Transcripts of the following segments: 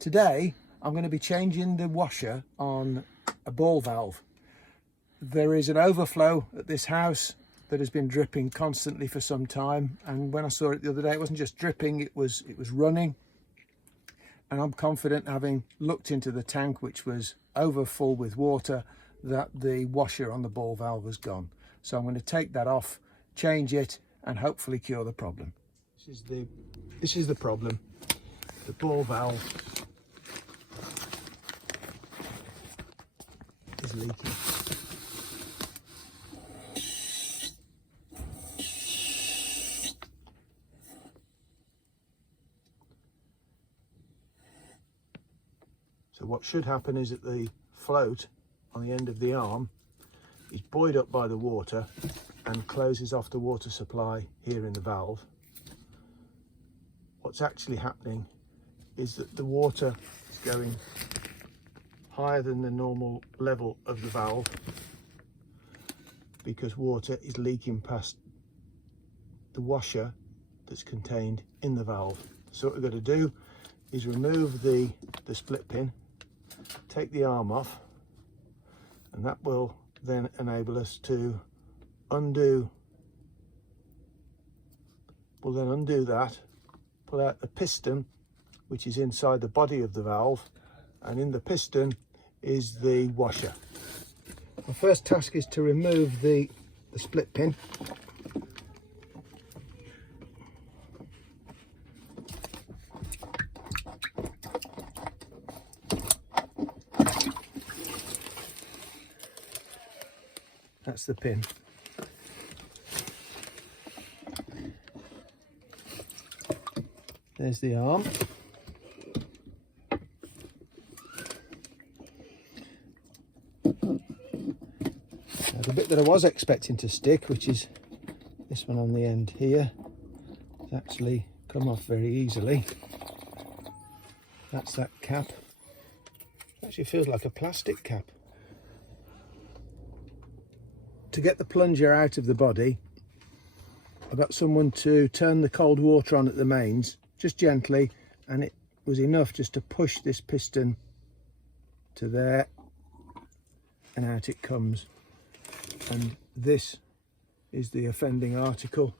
Today I'm going to be changing the washer on a ball valve. There is an overflow at this house that has been dripping constantly for some time, and when I saw it the other day, it wasn't just dripping, it was running. And I'm confident, having looked into the tank, which was over full with water, that the washer on the ball valve has gone. So I'm going to take that off, change it, and hopefully cure the problem. This is the problem. The ball valve is leaking. So what should happen is that the float on the end of the arm is buoyed up by the water and closes off the water supply here in the valve. What's actually happening is that the water is going higher than the normal level of the valve because water is leaking past the washer that's contained in the valve. So what we've got to do is remove the split pin, take the arm off, and that will then enable us to undo that, pull out the piston which is inside the body of the valve, and in the piston is the washer. My first task is to remove the split pin. That's the pin. There's the arm. Now, the bit that I was expecting to stick, which is this one on the end here, has actually come off very easily. That's that cap. It actually feels like a plastic cap. To get the plunger out of the body, I got someone to turn the cold water on at the mains, just gently, and it was enough just to push this piston to there, and out it comes. And this is the offending article.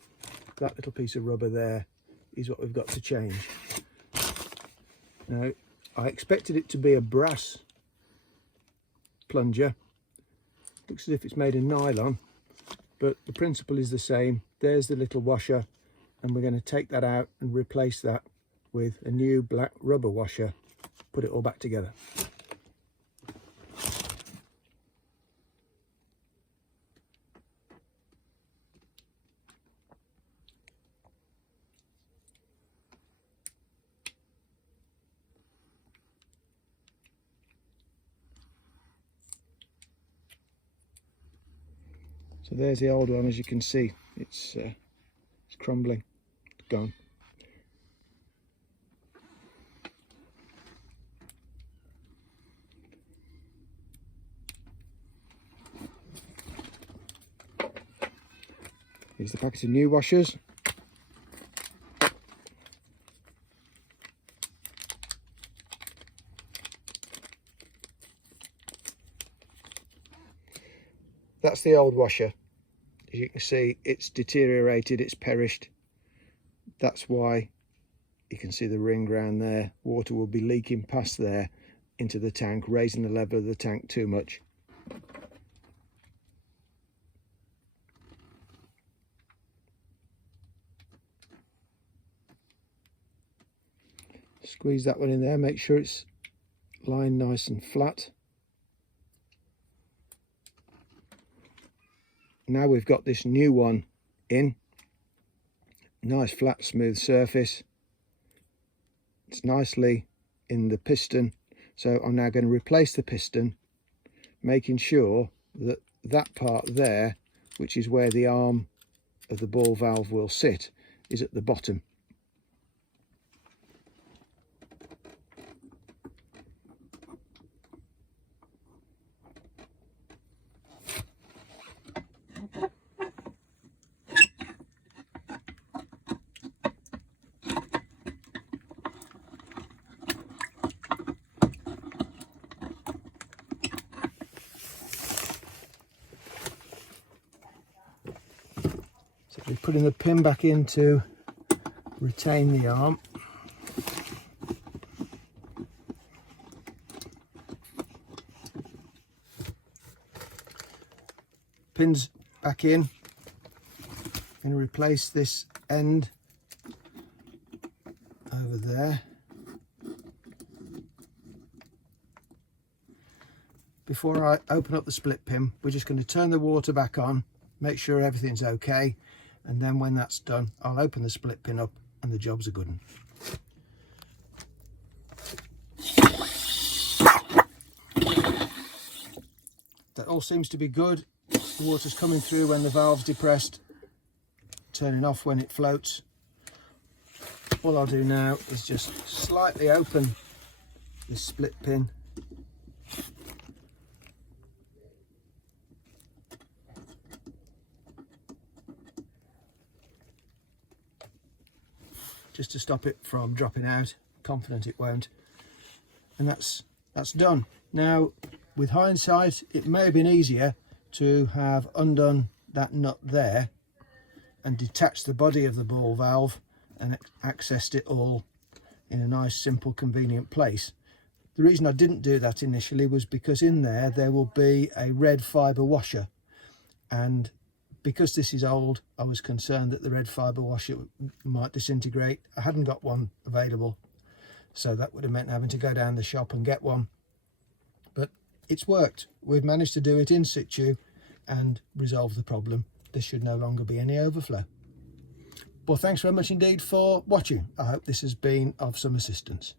That little piece of rubber there is what we've got to change. Now, I expected it to be a brass plunger. Looks as if it's made of nylon, but the principle is the same. There's the little washer, and we're going to take that out and replace that with a new black rubber washer, put it all back together. So there's the old one. As you can see, it's crumbling, it's gone. Here's the packet of new washers. That's the old washer. As you can see, it's deteriorated, it's perished. That's why you can see the ring round there. Water will be leaking past there into the tank, raising the level of the tank too much. Squeeze that one in there, make sure it's lying nice and flat. Now we've got this new one in, nice flat smooth surface. It's nicely in the piston, so I'm now going to replace the piston, making sure that that part there, which is where the arm of the ball valve will sit, is at the bottom. putting the pin back in to retain the arm. Pins back in. I'm going to replace this end over there. Before I open up the split pin, we're just going to turn the water back on, make sure everything's okay, and then when that's done, I'll open the split pin up and the job's a good one. That all seems to be good. The water's coming through when the valve's depressed, turning off when it floats. All I'll do now is just slightly open this split pin. Just to stop it from dropping out. Confident it won't. And that's done. Now, with hindsight, it may have been easier to have undone that nut there and detached the body of the ball valve and accessed it all in a nice, simple, convenient place. The reason I didn't do that initially was because in there will be a red fibre washer, and because this is old, I was concerned that the red fibre washer might disintegrate. I hadn't got one available, so that would have meant having to go down the shop and get one. But it's worked. We've managed to do it in situ and resolve the problem. There should no longer be any overflow. Well, thanks very much indeed for watching. I hope this has been of some assistance.